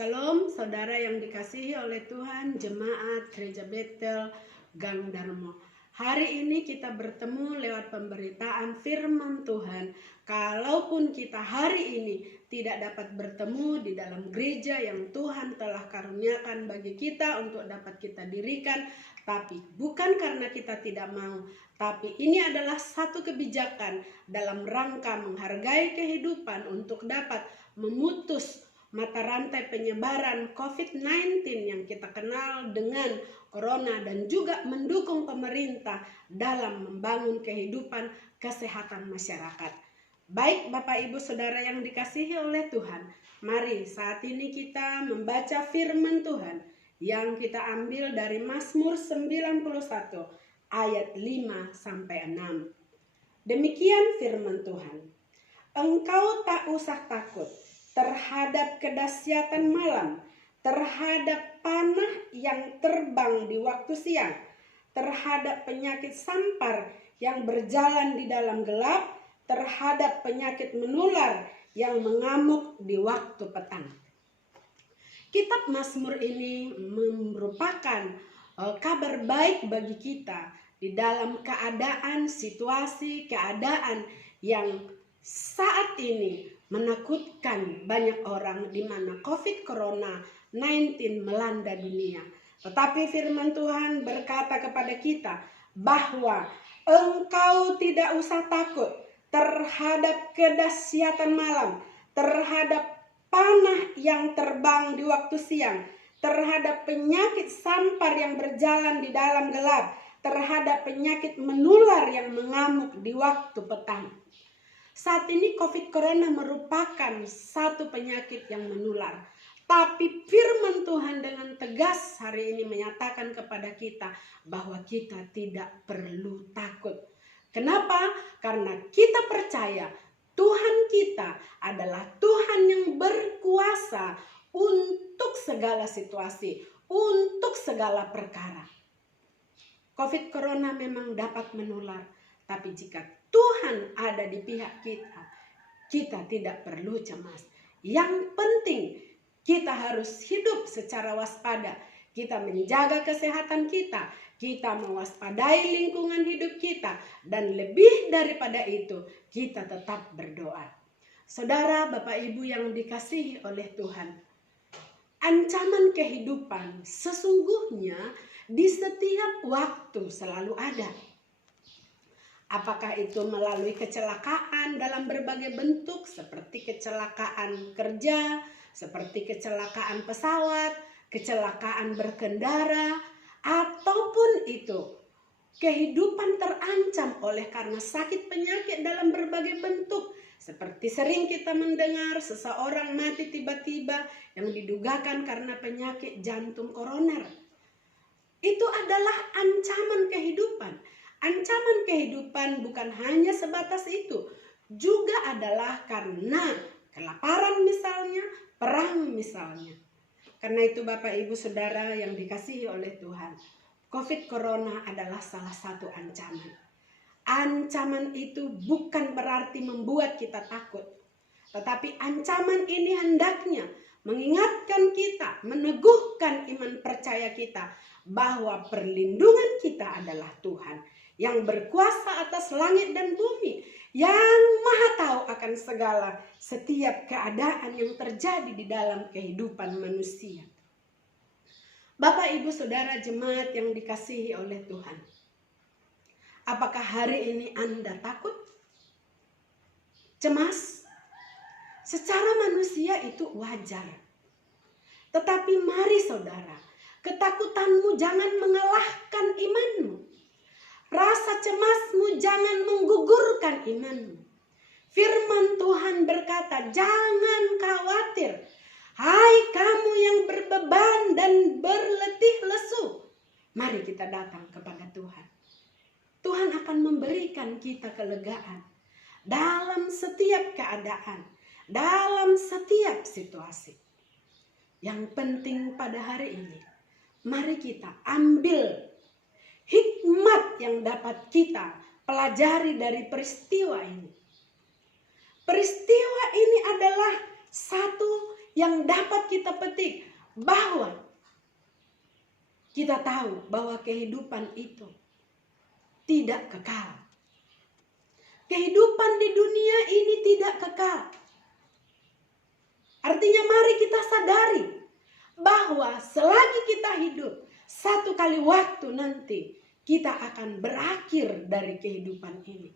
Shalom saudara yang dikasihi oleh Tuhan, jemaat Gereja Betel Gang Darmo. Hari ini kita bertemu lewat pemberitaan firman Tuhan. Kalaupun kita hari ini tidak dapat bertemu di dalam gereja yang Tuhan telah karuniakan bagi kita untuk dapat kita dirikan, tapi bukan karena kita tidak mau, tapi ini adalah satu kebijakan dalam rangka menghargai kehidupan untuk dapat memutus mata rantai penyebaran COVID-19 yang kita kenal dengan corona, dan juga mendukung pemerintah dalam membangun kehidupan kesehatan masyarakat. Baik Bapak Ibu Saudara yang dikasihi oleh Tuhan, mari saat ini kita membaca firman Tuhan yang kita ambil dari Mazmur 91 ayat 5-6. Demikian firman Tuhan. Engkau tak usah takut terhadap kedahsyatan malam, terhadap panah yang terbang di waktu siang, terhadap penyakit sampar yang berjalan di dalam gelap, terhadap penyakit menular yang mengamuk di waktu petang. Kitab Mazmur ini merupakan kabar baik bagi kita di dalam keadaan, situasi, keadaan yang saat ini menakutkan banyak orang, di mana COVID-19 melanda dunia. Tetapi firman Tuhan berkata kepada kita bahwa engkau tidak usah takut terhadap kedahsyatan malam, terhadap panah yang terbang di waktu siang, terhadap penyakit sampar yang berjalan di dalam gelap, terhadap penyakit menular yang mengamuk di waktu petang. Saat ini COVID-Corona merupakan satu penyakit yang menular. Tapi firman Tuhan dengan tegas hari ini menyatakan kepada kita bahwa kita tidak perlu takut. Kenapa? Karena kita percaya Tuhan kita adalah Tuhan yang berkuasa untuk segala situasi, untuk segala perkara. COVID-Corona memang dapat menular, tapi jika Tuhan ada di pihak kita, kita tidak perlu cemas. Yang penting kita harus hidup secara waspada. Kita menjaga kesehatan kita, kita mewaspadai lingkungan hidup kita, dan lebih daripada itu, kita tetap berdoa. Saudara, Bapak Ibu yang dikasihi oleh Tuhan, ancaman kehidupan sesungguhnya di setiap waktu selalu ada. Apakah itu melalui kecelakaan dalam berbagai bentuk, seperti kecelakaan kerja, seperti kecelakaan pesawat, kecelakaan berkendara, ataupun itu kehidupan terancam oleh karena sakit penyakit dalam berbagai bentuk, seperti sering kita mendengar seseorang mati tiba-tiba yang didugakan karena penyakit jantung koroner. Itu adalah ancaman kehidupan. Ancaman kehidupan bukan hanya sebatas itu, juga adalah karena kelaparan misalnya, perang misalnya. Karena itu Bapak Ibu Saudara yang dikasihi oleh Tuhan, COVID-Corona adalah salah satu ancaman. Ancaman itu bukan berarti membuat kita takut, tetapi ancaman ini hendaknya mengingatkan kita, meneguhkan iman percaya kita bahwa perlindungan kita adalah Tuhan yang berkuasa atas langit dan bumi, yang maha tahu akan segala setiap keadaan yang terjadi di dalam kehidupan manusia. Bapak Ibu Saudara jemaat yang dikasihi oleh Tuhan, apakah hari ini Anda takut? Cemas? Secara manusia itu wajar. Tetapi mari saudara, ketakutanmu jangan mengalahkan imanmu. Rasa cemasmu jangan menggugurkan imanmu. Firman Tuhan berkata, jangan khawatir, hai kamu yang berbeban dan berletih lesu. Mari kita datang kepada Tuhan. Tuhan akan memberikan kita kelegaan dalam setiap keadaan, dalam setiap situasi. Yang penting pada hari ini, mari kita ambil hikmat yang dapat kita pelajari dari peristiwa ini. Peristiwa ini adalah satu yang dapat kita petik bahwa kita tahu bahwa kehidupan itu tidak kekal. Kehidupan di dunia ini tidak kekal. Artinya mari kita sadari bahwa selagi kita hidup, satu kali waktu nanti kita akan berakhir dari kehidupan ini.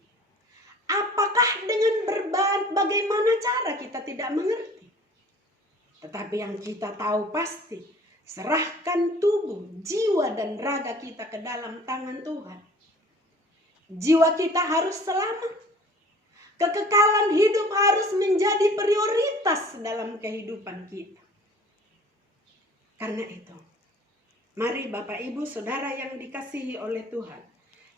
Apakah dengan bagaimana cara kita tidak mengerti? Tetapi yang kita tahu pasti, serahkan tubuh, jiwa dan raga kita ke dalam tangan Tuhan. Jiwa kita harus selamat. Kekekalan hidup harus menjadi prioritas dalam kehidupan kita. Karena itu, mari Bapak Ibu Saudara yang dikasihi oleh Tuhan,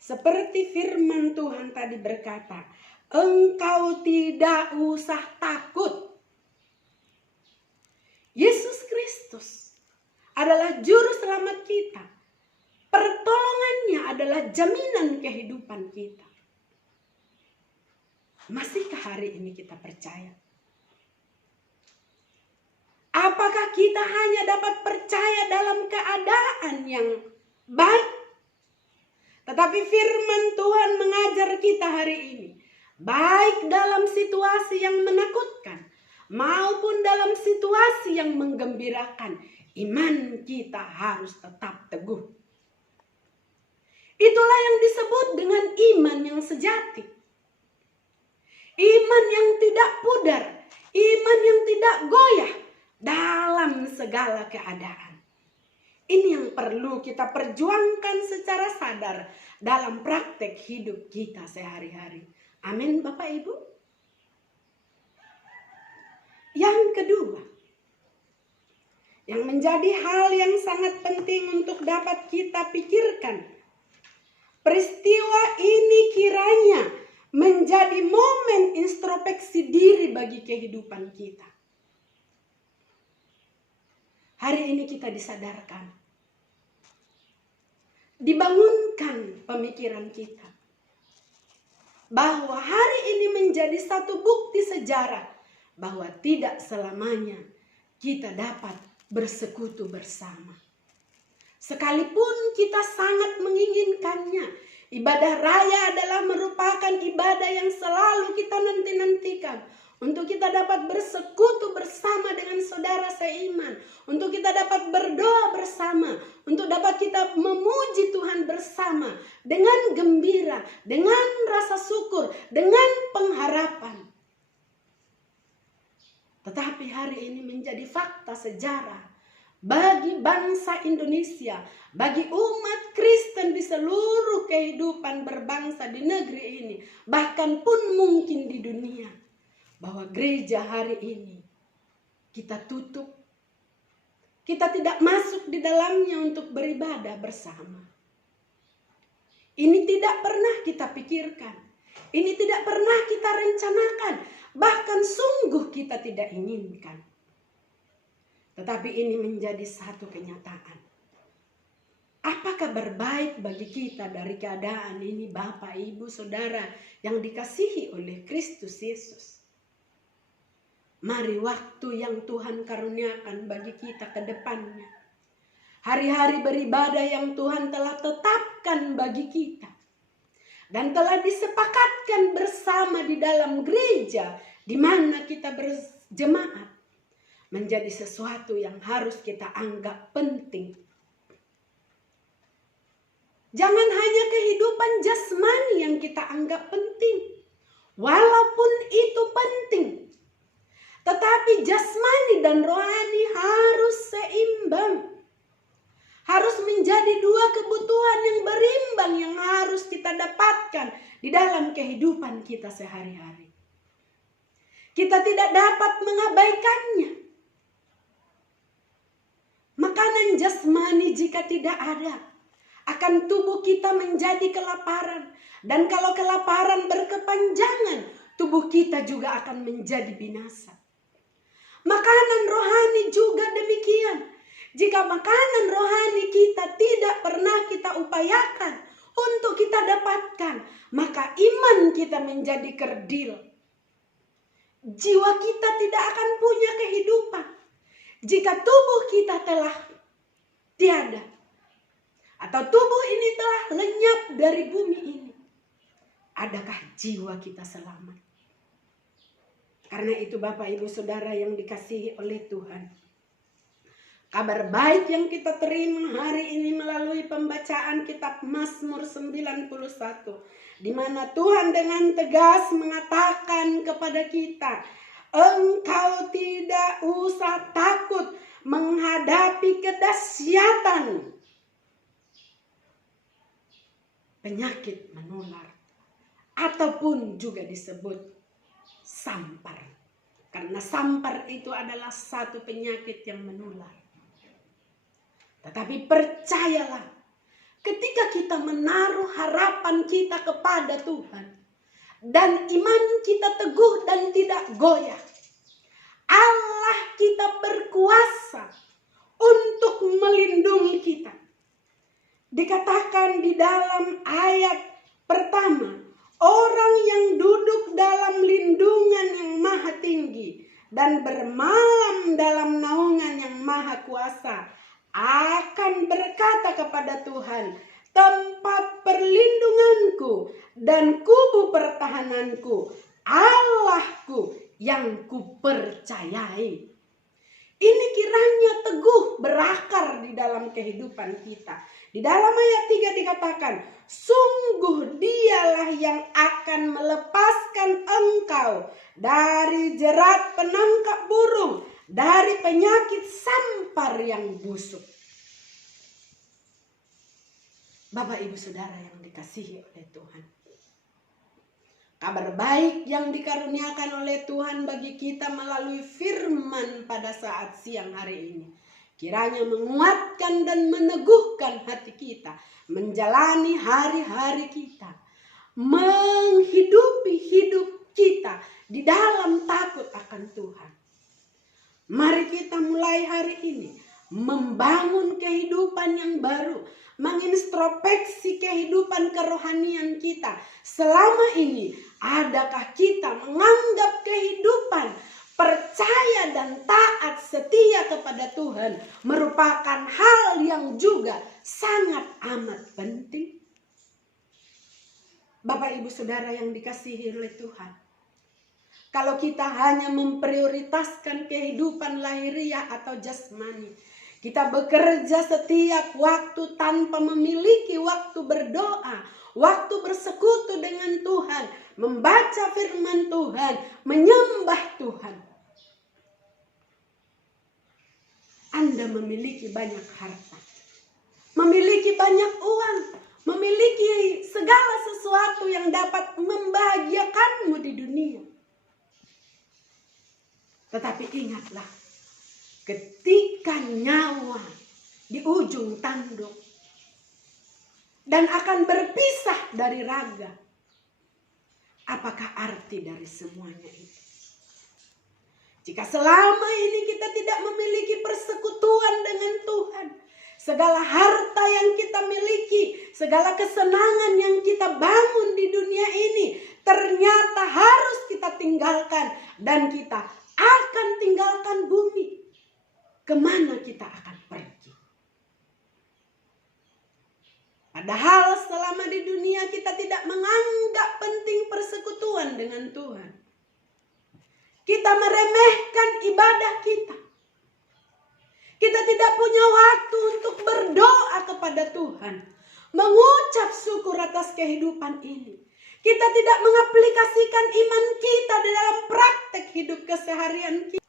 seperti firman Tuhan tadi berkata, engkau tidak usah takut. Yesus Kristus adalah juru selamat kita. Pertolongannya adalah jaminan kehidupan kita. Masihkah hari ini kita percaya? Apakah kita hanya dapat percaya dalam keadaan yang baik? Tetapi firman Tuhan mengajar kita hari ini, baik dalam situasi yang menakutkan maupun dalam situasi yang menggembirakan, iman kita harus tetap teguh. Itulah yang disebut dengan iman yang sejati. Iman yang tidak pudar, iman yang tidak goyah dalam segala keadaan. Ini yang perlu kita perjuangkan secara sadar dalam praktek hidup kita sehari-hari. Amin Bapak Ibu. Yang kedua, yang menjadi hal yang sangat penting untuk dapat kita pikirkan, peristiwa ini kiranya menjadi momen introspeksi diri bagi kehidupan kita. Hari ini kita disadarkan, dibangunkan pemikiran kita, bahwa hari ini menjadi satu bukti sejarah bahwa tidak selamanya kita dapat bersekutu bersama. Sekalipun kita sangat menginginkannya, ibadah raya adalah merupakan ibadah yang selalu kita nanti-nantikan. Untuk kita dapat bersekutu bersama dengan saudara seiman. Untuk kita dapat berdoa bersama. Untuk dapat kita memuji Tuhan bersama. Dengan gembira, dengan rasa syukur, dengan pengharapan. Tetapi hari ini menjadi fakta sejarah bagi bangsa Indonesia, bagi umat Kristen di seluruh kehidupan berbangsa di negeri ini, bahkan pun mungkin di dunia, bahwa gereja hari ini kita tutup, kita tidak masuk di dalamnya untuk beribadah bersama. Ini tidak pernah kita pikirkan, ini tidak pernah kita rencanakan, bahkan sungguh kita tidak inginkan. Tetapi ini menjadi satu kenyataan. Apa kabar baik bagi kita dari keadaan ini, Bapak, Ibu, Saudara yang dikasihi oleh Kristus Yesus? Mari waktu yang Tuhan karuniakan bagi kita ke depannya. Hari-hari beribadah yang Tuhan telah tetapkan bagi kita. Dan telah disepakatkan bersama di dalam gereja di mana kita berjemaat. Menjadi sesuatu yang harus kita anggap penting. Jangan hanya kehidupan jasmani yang kita anggap penting. Walaupun itu penting. Tetapi jasmani dan rohani harus seimbang. Harus menjadi dua kebutuhan yang berimbang yang harus kita dapatkan di dalam kehidupan kita sehari-hari. Kita tidak dapat mengabaikannya. Makanan jasmani jika tidak ada, akan tubuh kita menjadi kelaparan. Dan kalau kelaparan berkepanjangan, tubuh kita juga akan menjadi binasa. Makanan rohani juga demikian. Jika makanan rohani kita tidak pernah kita upayakan untuk kita dapatkan, maka iman kita menjadi kerdil. Jiwa kita tidak akan punya kehidupan. Jika tubuh kita telah tiada, atau tubuh ini telah lenyap dari bumi ini, adakah jiwa kita selamat? Karena itu Bapak Ibu Saudara yang dikasihi oleh Tuhan, kabar baik yang kita terima hari ini melalui pembacaan kitab Mazmur 91, di mana Tuhan dengan tegas mengatakan kepada kita, engkau tidak usah takut menghadapi kedahsyatan penyakit menular, ataupun juga disebut sampar. Karena sampar itu adalah satu penyakit yang menular. Tetapi percayalah, ketika kita menaruh harapan kita kepada Tuhan, dan iman kita teguh dan tidak goyah, Allah kita berkuasa untuk melindungi kita. Dikatakan di dalam ayat pertama, orang yang duduk dalam lindungan yang maha tinggi dan bermalam dalam naungan yang maha kuasa akan berkata kepada Tuhan, tempat perlindunganku dan kubu pertahananku, Allahku yang kupercayai. Ini kiranya teguh berakar di dalam kehidupan kita. Di dalam ayat 3 dikatakan, sungguh dialah yang akan melepaskan engkau dari jerat penangkap burung, dari penyakit sampar yang busuk. Bapak Ibu Saudara yang dikasihi oleh Tuhan, kabar baik yang dikaruniakan oleh Tuhan bagi kita melalui firman pada saat siang hari ini, kiranya menguatkan dan meneguhkan hati kita, menjalani hari-hari kita, menghidupi hidup kita di dalam takut akan Tuhan. Mari kita mulai hari ini membangun kehidupan yang baru, mengintrospeksi kehidupan kerohanian kita. Selama ini, adakah kita menganggap kehidupan percaya dan taat setia kepada Tuhan merupakan hal yang juga sangat amat penting? Bapak Ibu Saudara yang dikasihi oleh Tuhan, kalau kita hanya memprioritaskan kehidupan lahiriah atau jasmani, kita bekerja setiap waktu tanpa memiliki waktu berdoa, waktu bersekutu dengan Tuhan, membaca firman Tuhan, menyembah Tuhan. Anda memiliki banyak harta, memiliki banyak uang, memiliki segala sesuatu yang dapat membahagiakanmu di dunia. Tetapi ingatlah, ketika nyawa di ujung tanduk dan akan berpisah dari raga, apakah arti dari semuanya itu? Jika selama ini kita tidak memiliki persekutuan dengan Tuhan, segala harta yang kita miliki, segala kesenangan yang kita bangun di dunia ini, ternyata harus kita tinggalkan, dan kita akan tinggalkan bumi. Kemana kita akan pergi? Padahal selama di dunia kita tidak menganggap penting persekutuan dengan Tuhan. Kita meremehkan ibadah kita. Kita tidak punya waktu untuk berdoa kepada Tuhan, mengucap syukur atas kehidupan ini. Kita tidak mengaplikasikan iman kita di dalam praktek hidup keseharian kita.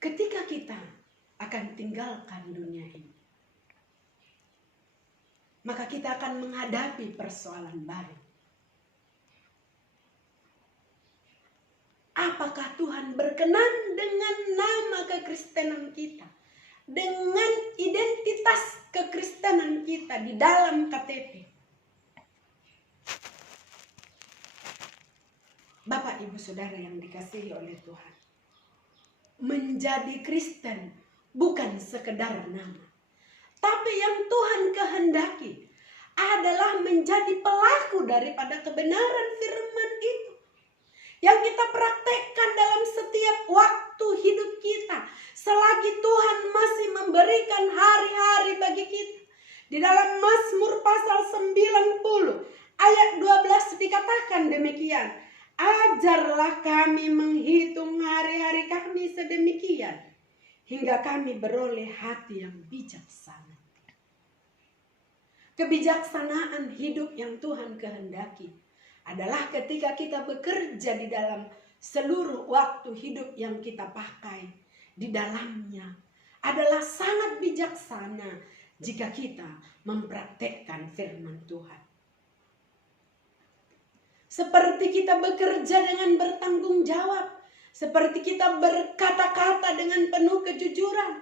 Ketika kita akan tinggalkan dunia ini, maka kita akan menghadapi persoalan baru. Apakah Tuhan berkenan dengan nama kekristenan kita, dengan identitas kekristenan kita di dalam KTP? Bapak Ibu Saudara yang dikasihi oleh Tuhan, menjadi Kristen bukan sekedar nama, tapi yang Tuhan kehendaki adalah menjadi pelaku daripada kebenaran firman itu, yang kita praktekkan dalam setiap waktu hidup kita, Di dalam Mazmur pasal 90 ayat 12 dikatakan demikian. Ajarlah kami menghitung hari-hari kami sedemikian, hingga kami beroleh hati yang bijaksana. Kebijaksanaan hidup yang Tuhan kehendaki adalah ketika kita bekerja di dalam seluruh waktu hidup yang kita pakai. Di dalamnya adalah sangat bijaksana jika kita mempraktekkan firman Tuhan. Seperti kita bekerja dengan bertanggung jawab. Seperti kita berkata-kata dengan penuh kejujuran.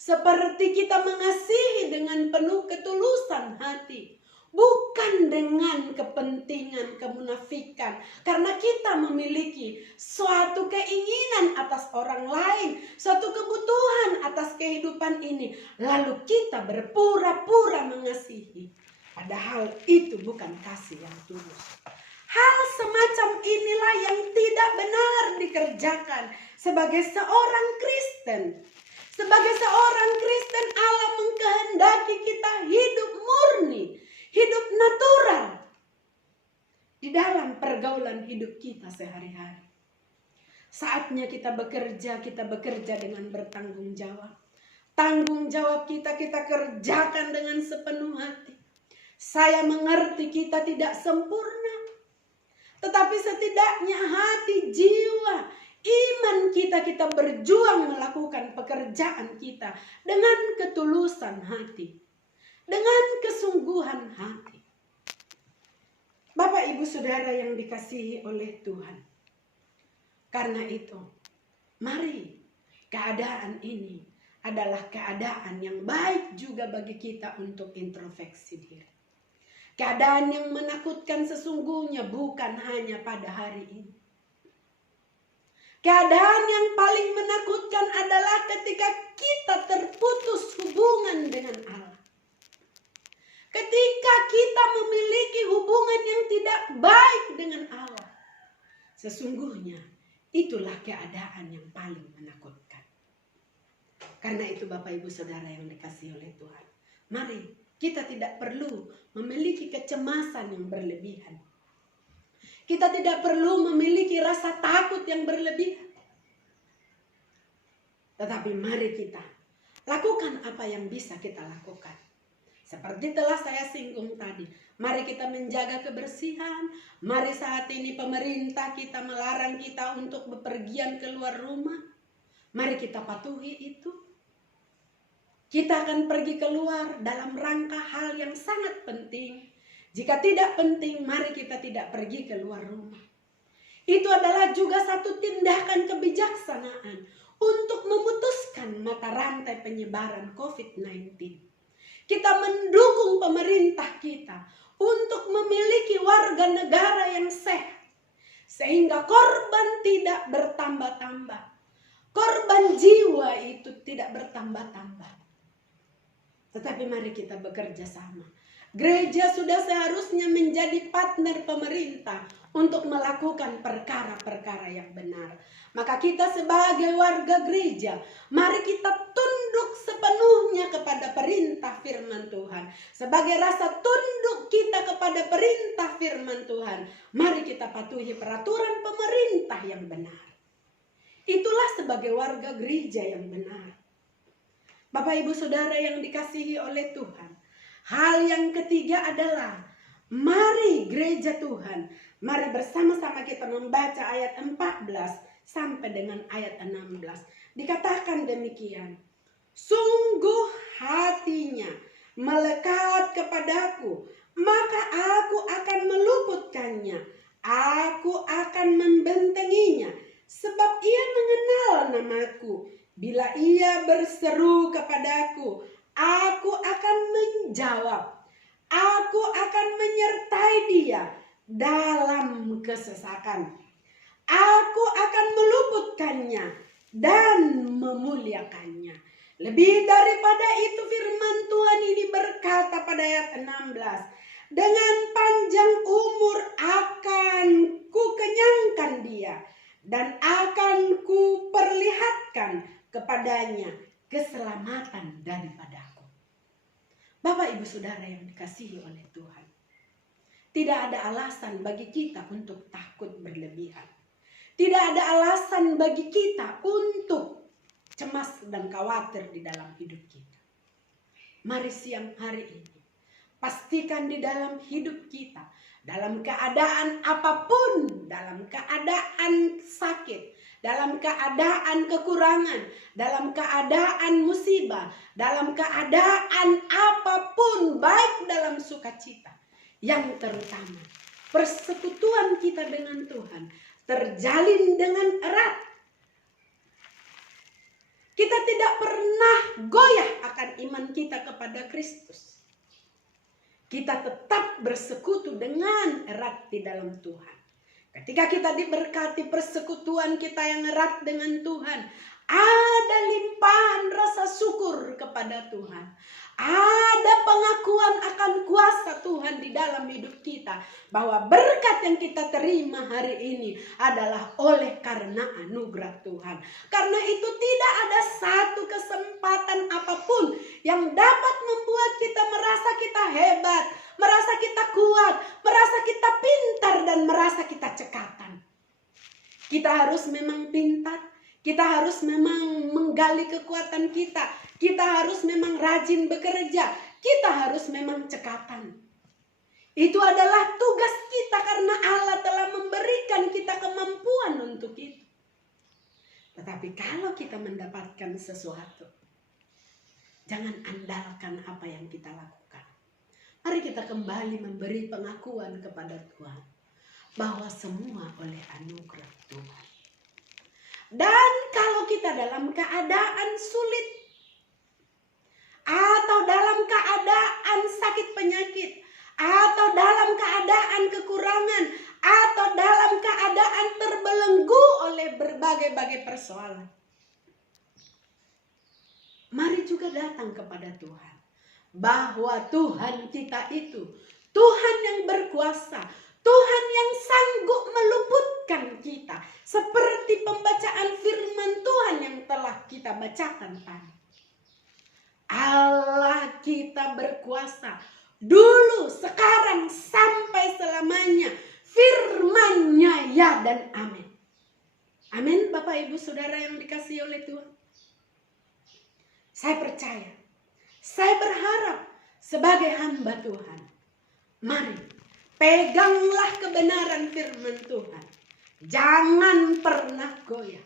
Seperti kita mengasihi dengan penuh ketulusan hati. Bukan dengan kepentingan kemunafikan. Karena kita memiliki suatu keinginan atas orang lain. Suatu kebutuhan atas kehidupan ini. Lalu kita berpura-pura mengasihi. Padahal itu bukan kasih yang tulus. Hal semacam inilah yang tidak benar dikerjakan sebagai seorang Kristen. Sebagai seorang Kristen, Allah mengkehendaki kita hidup murni, hidup natural di dalam pergaulan hidup kita sehari-hari. Saatnya kita bekerja dengan bertanggung jawab. Tanggung jawab kita kerjakan dengan sepenuh hati. Saya mengerti kita tidak sempurna, tetapi setidaknya hati, jiwa, iman kita berjuang melakukan pekerjaan kita dengan ketulusan hati, dengan kesungguhan hati. Bapak, Ibu, Saudara yang dikasihi oleh Tuhan. Karena itu, mari keadaan ini adalah keadaan yang baik juga bagi kita untuk introspeksi diri. Keadaan yang menakutkan sesungguhnya bukan hanya pada hari ini. Keadaan yang paling menakutkan adalah ketika kita terputus hubungan dengan Allah. Ketika kita memiliki hubungan yang tidak baik dengan Allah. Sesungguhnya itulah keadaan yang paling menakutkan. Karena itu Bapak, Ibu, Saudara yang dikasihi oleh Tuhan. Mari kita tidak perlu memiliki kecemasan yang berlebihan. Kita tidak perlu memiliki rasa takut yang berlebihan. Tetapi mari kita lakukan apa yang bisa kita lakukan. Seperti telah saya singgung tadi. Mari kita menjaga kebersihan. Mari saat ini pemerintah kita melarang kita untuk bepergian keluar rumah. Mari kita patuhi itu. Kita akan pergi keluar dalam rangka hal yang sangat penting. Jika tidak penting, mari kita tidak pergi keluar rumah. Itu adalah juga satu tindakan kebijaksanaan untuk memutuskan mata rantai penyebaran COVID-19. Kita mendukung pemerintah kita untuk memiliki warga negara yang sehat. Sehingga korban tidak bertambah-tambah. Korban jiwa itu tidak bertambah-tambah. Tetapi mari kita bekerja sama. Gereja sudah seharusnya menjadi partner pemerintah untuk melakukan perkara-perkara yang benar. Maka kita sebagai warga gereja, mari kita tunduk sepenuhnya kepada perintah firman Tuhan. Sebagai rasa tunduk kita kepada perintah firman Tuhan, mari kita patuhi peraturan pemerintah yang benar. Itulah sebagai warga gereja yang benar. Bapak, Ibu, Saudara yang dikasihi oleh Tuhan. Hal yang ketiga adalah mari gereja Tuhan. Mari bersama-sama kita membaca ayat 14 sampai dengan ayat 16. Dikatakan demikian. Sungguh hatinya melekat kepadaku, maka aku akan meluputkannya. Aku akan membentenginya, sebab ia mengenal namaku. Bila ia berseru kepadaku, aku akan menjawab. Aku akan menyertai dia dalam kesesakan. Aku akan meluputkannya dan memuliakannya. Lebih daripada itu firman Tuhan ini berkata pada ayat 16. Dengan panjang umur akan kukenyangkan dia dan akan kuperlihatkan kepadanya keselamatan daripadaku. Bapak Ibu Saudara yang dikasihi oleh Tuhan, tidak ada alasan bagi kita untuk takut berlebihan. Tidak ada alasan bagi kita untuk cemas dan khawatir di dalam hidup kita. Mari siang hari ini, pastikan di dalam hidup kita, dalam keadaan apapun, dalam keadaan sakit, dalam keadaan kekurangan, dalam keadaan musibah, dalam keadaan apapun, baik dalam sukacita, yang terutama persekutuan kita dengan Tuhan terjalin dengan erat. Kita tidak pernah goyah akan iman kita kepada Kristus. Kita tetap bersekutu dengan erat di dalam Tuhan. Ketika kita diberkati persekutuan kita yang erat dengan Tuhan, ada limpahan rasa syukur kepada Tuhan. Ada pengakuan akan kuasa Tuhan di dalam hidup kita, bahwa berkat yang kita terima hari ini adalah oleh karena anugerah Tuhan. Karena itu tidak ada satu kesempatan apapun yang dapat membuat kita merasa kita hebat, merasa kita kuat, merasa kita pintar, dan merasa kita cekatan. Kita harus memang pintar, kita harus memang menggali kekuatan kita. Kita harus memang rajin bekerja. Kita harus memang cekatan. Itu adalah tugas kita karena Allah telah memberikan kita kemampuan untuk itu. Tetapi kalau kita mendapatkan sesuatu, jangan andalkan apa yang kita lakukan. Mari kita kembali memberi pengakuan kepada Tuhan bahwa semua oleh anugerah Tuhan. Dan kalau kita dalam keadaan sulit, atau dalam keadaan sakit penyakit, atau dalam keadaan kekurangan, atau dalam keadaan terbelenggu oleh berbagai-bagai persoalan, mari juga datang kepada Tuhan, bahwa Tuhan kita itu Tuhan yang berkuasa, Tuhan yang sanggup meluputkan kita, seperti pembacaan firman Tuhan yang telah kita bacakan tadi. Allah kita berkuasa dulu, sekarang, sampai selamanya. Firman-Nya ya dan amin. Amin, Bapak Ibu Saudara yang dikasihi oleh Tuhan. Saya percaya, saya berharap sebagai hamba Tuhan, mari peganglah kebenaran firman Tuhan. Jangan pernah goyah.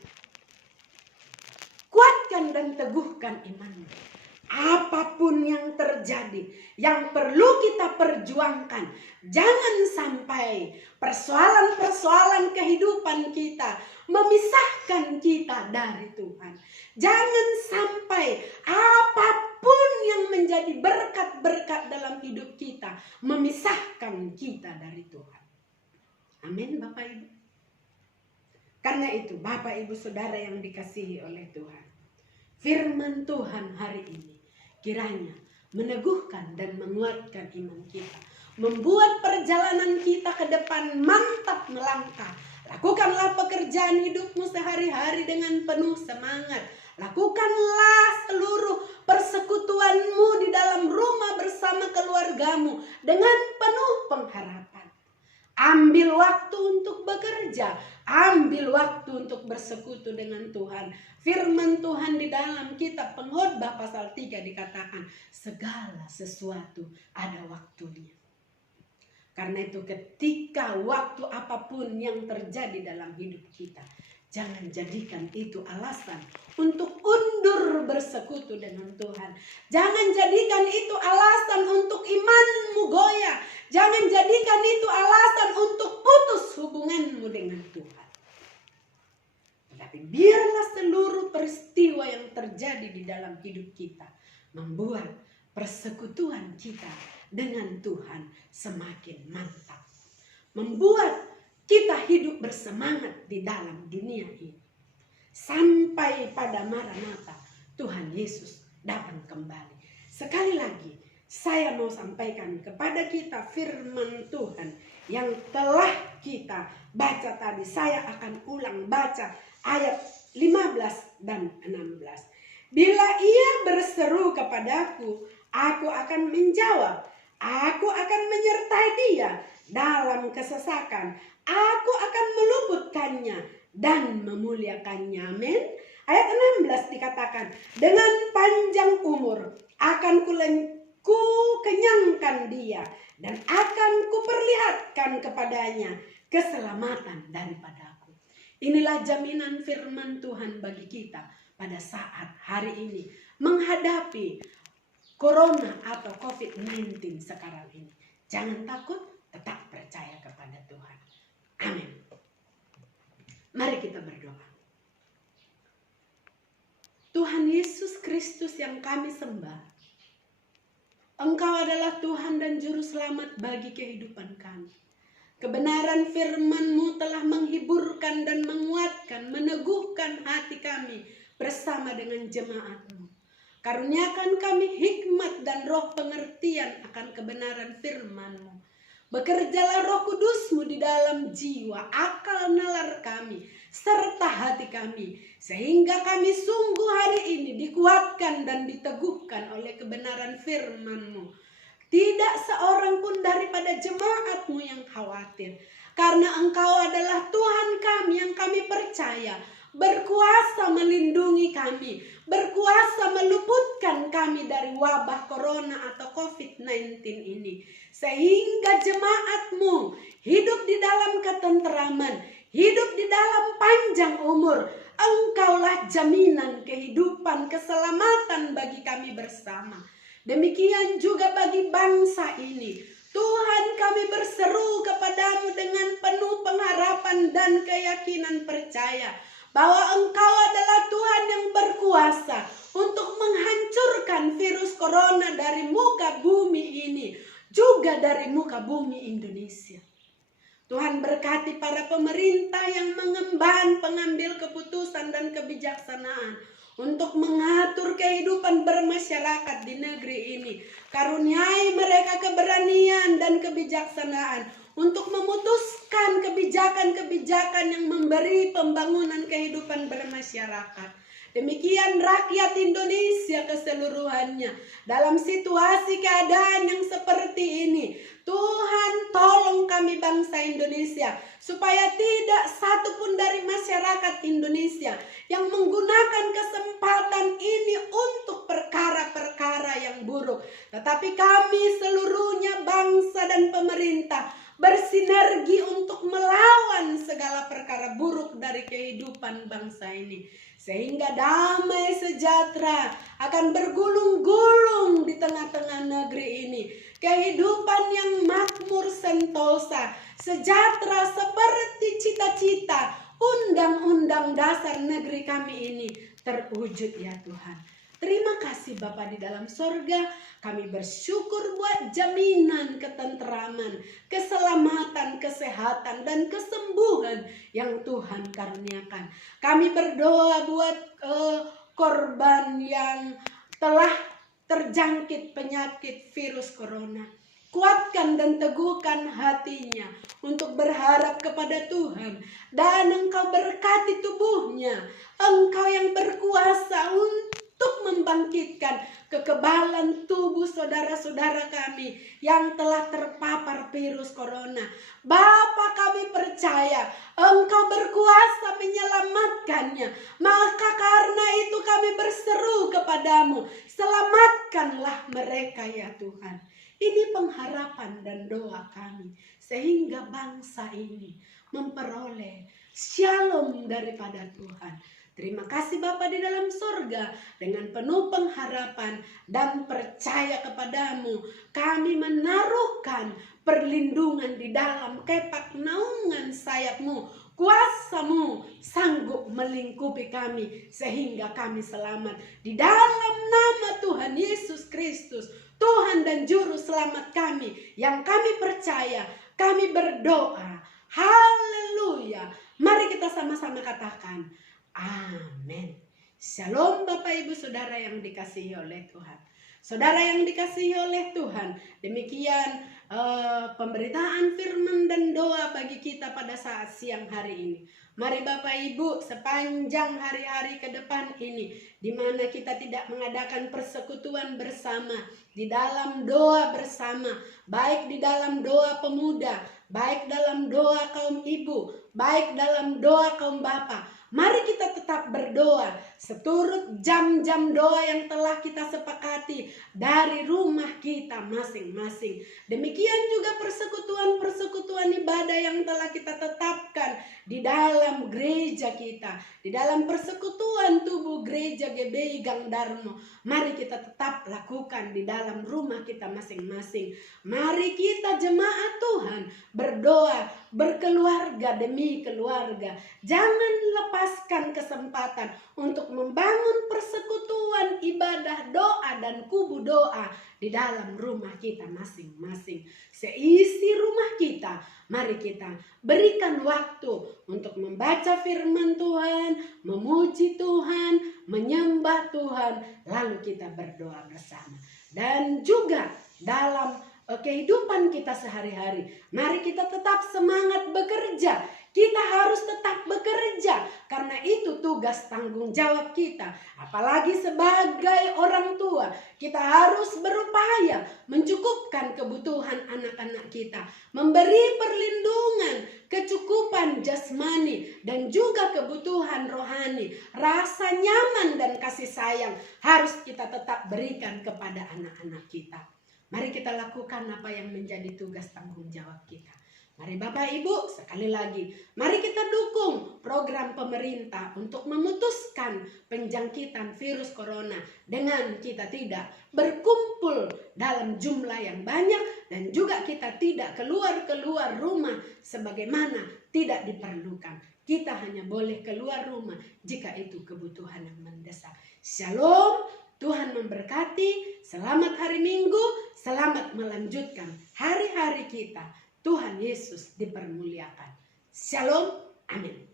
Kuatkan dan teguhkan imanmu. Apapun yang terjadi, yang perlu kita perjuangkan, jangan sampai persoalan-persoalan kehidupan kita memisahkan kita dari Tuhan. Jangan sampai apapun yang menjadi berkat-berkat dalam hidup kita memisahkan kita dari Tuhan. Amin, Bapak Ibu. Karena itu, Bapak Ibu Saudara yang dikasihi oleh Tuhan, firman Tuhan hari ini kiranya meneguhkan dan menguatkan iman kita, membuat perjalanan kita ke depan mantap melangkah. Lakukanlah pekerjaan hidupmu sehari-hari dengan penuh semangat. Lakukanlah seluruh persekutuanmu di dalam rumah bersama keluargamu dengan penuh pengharapan. Ambil waktu untuk bekerja, ambil waktu untuk bersekutu dengan Tuhan. Firman Tuhan di dalam kitab Pengkhotbah pasal 3 dikatakan, segala sesuatu ada waktunya. Karena itu ketika waktu apapun yang terjadi dalam hidup kita, jangan jadikan itu alasan untuk undur bersekutu dengan Tuhan. Jangan jadikan itu alasan untuk imanmu goyah. Jangan jadikan itu alasan untuk putus hubunganmu dengan Tuhan. Tapi biarlah seluruh peristiwa yang terjadi di dalam hidup kita membuat persekutuan kita dengan Tuhan semakin mantap. Membuat kita hidup bersemangat di dalam dunia ini. Sampai pada Maranatha Tuhan Yesus datang kembali. Sekali lagi saya mau sampaikan kepada kita firman Tuhan yang telah kita baca tadi. Saya akan ulang baca ayat 15 dan 16. Bila ia berseru kepadaku, Aku akan menjawab. Aku akan menyertai dia dalam kesesakan. Aku akan meluputkannya dan memuliakannya. Amin. Ayat 16 dikatakan, dengan panjang umur akan ku kenyangkan dia dan akan kuperlihatkan kepadanya keselamatan daripadaku. Inilah jaminan firman Tuhan bagi kita pada saat hari ini menghadapi Corona atau COVID-19 sekarang ini. Jangan takut, tetap percaya kepada Tuhan. Amin. Mari kita berdoa. Tuhan Yesus Kristus yang kami sembah, Engkau adalah Tuhan dan Juru Selamat bagi kehidupan kami. Kebenaran firman-Mu telah menghiburkan dan menguatkan, meneguhkan hati kami bersama dengan jemaat-Mu. Karuniakan kami hikmat dan roh pengertian akan kebenaran firman-Mu. Bekerjalah Roh Kudus-Mu di dalam jiwa, akal nalar kami, serta hati kami, sehingga kami sungguh hari ini dikuatkan dan diteguhkan oleh kebenaran firman-Mu. Tidak seorang pun daripada jemaat-Mu yang khawatir, karena Engkau adalah Tuhan kami yang kami percaya, berkuasa melindungi kami, berkuasa meluputkan kami dari wabah corona atau COVID-19 ini. Sehingga jemaat-Mu hidup di dalam ketenteraman, hidup di dalam panjang umur. Engkaulah jaminan kehidupan, keselamatan bagi kami bersama. Demikian juga bagi bangsa ini. Tuhan, kami berseru kepadamu dengan penuh pengharapan dan keyakinan percaya bahwa Engkau adalah Tuhan yang berkuasa untuk menghancurkan virus corona dari muka bumi ini, juga dari muka bumi Indonesia. Tuhan, berkati para pemerintah yang mengemban pengambil keputusan dan kebijaksanaan untuk mengatur kehidupan bermasyarakat di negeri ini. Karuniai mereka keberanian dan kebijaksanaan untuk memutuskan kebijakan-kebijakan yang memberi pembangunan kehidupan bermasyarakat. Demikian rakyat Indonesia keseluruhannya dalam situasi keadaan yang seperti ini. Tuhan, tolong kami bangsa Indonesia supaya tidak satu pun dari masyarakat Indonesia yang menggunakan kesempatan ini untuk perkara-perkara yang buruk. Tetapi kami seluruhnya bangsa dan pemerintah bersinergi untuk melawan segala perkara buruk dari kehidupan bangsa ini. Sehingga damai sejahtera akan bergulung-gulung di tengah-tengah negeri ini. Kehidupan yang makmur sentosa, sejahtera seperti cita-cita undang-undang dasar negeri kami ini terwujud ya Tuhan. Terima kasih Bapa di dalam sorga. Kami bersyukur buat jaminan ketenteraman, keselamatan, kesehatan, dan kesembuhan yang Tuhan karuniakan. Kami berdoa buat korban yang telah terjangkit penyakit virus corona. Kuatkan dan teguhkan hatinya untuk berharap kepada Tuhan. Dan Engkau berkati tubuhnya. Engkau yang berkuasa untuk membangkitkan kekebalan tubuh saudara-saudara kami yang telah terpapar virus corona. Bapa, kami percaya Engkau berkuasa menyelamatkannya. Maka karena itu kami berseru kepadamu, selamatkanlah mereka ya Tuhan. Ini pengharapan dan doa kami, sehingga bangsa ini memperoleh shalom daripada Tuhan. Terima kasih Bapa di dalam sorga, dengan penuh pengharapan dan percaya kepadamu, kami menaruhkan perlindungan di dalam kepak naungan sayap-Mu. Kuasa-Mu sanggup melingkupi kami sehingga kami selamat. Di dalam nama Tuhan Yesus Kristus, Tuhan dan Juru Selamat kami yang kami percaya, kami berdoa. Haleluya. Mari kita sama-sama katakan amin. Shalom Bapak Ibu Saudara yang dikasihi oleh Tuhan. Saudara yang dikasihi oleh Tuhan, demikian pemberitaan firman dan doa bagi kita pada saat siang hari ini. Mari Bapak Ibu, sepanjang hari-hari ke depan ini, di mana kita tidak mengadakan persekutuan bersama, di dalam doa bersama, baik di dalam doa pemuda, baik dalam doa kaum ibu, baik dalam doa kaum bapak. Mari kita tetap berdoa seturut jam-jam doa yang telah kita sepakati dari rumah kita masing-masing. Demikian juga persekutuan-persekutuan ibadah yang telah kita tetapkan di dalam gereja kita, di dalam persekutuan tubuh gereja GBI Gang Darmo. Mari kita tetap lakukan di dalam rumah kita masing-masing. Mari kita jemaat Tuhan berdoa, berkeluarga demi keluarga. Jangan lepaskan kesempatan untuk membangun persekutuan ibadah doa dan kubu doa di dalam rumah kita masing-masing. Seisi rumah kita, mari kita berikan waktu untuk membaca firman Tuhan, memuji Tuhan, menyembah Tuhan, lalu kita berdoa bersama. Dan juga dalam kehidupan kita sehari-hari, mari kita tetap semangat bekerja. Kita harus tetap bekerja karena itu tugas tanggung jawab kita. Apalagi sebagai orang tua, kita harus berupaya mencukupkan kebutuhan anak-anak kita, memberi perlindungan, kecukupan jasmani dan juga kebutuhan rohani. Rasa nyaman dan kasih sayang harus kita tetap berikan kepada anak-anak kita. Mari kita lakukan apa yang menjadi tugas tanggung jawab kita. Mari Bapak Ibu, sekali lagi, mari kita dukung program pemerintah untuk memutuskan penjangkitan virus corona dengan kita tidak berkumpul dalam jumlah yang banyak dan juga kita tidak keluar rumah sebagaimana tidak diperlukan. Kita hanya boleh keluar rumah jika itu kebutuhan yang mendesak. Shalom, Tuhan memberkati, selamat hari Minggu, selamat melanjutkan hari-hari kita. Tuhan Yesus dipermuliakan. Shalom, amin.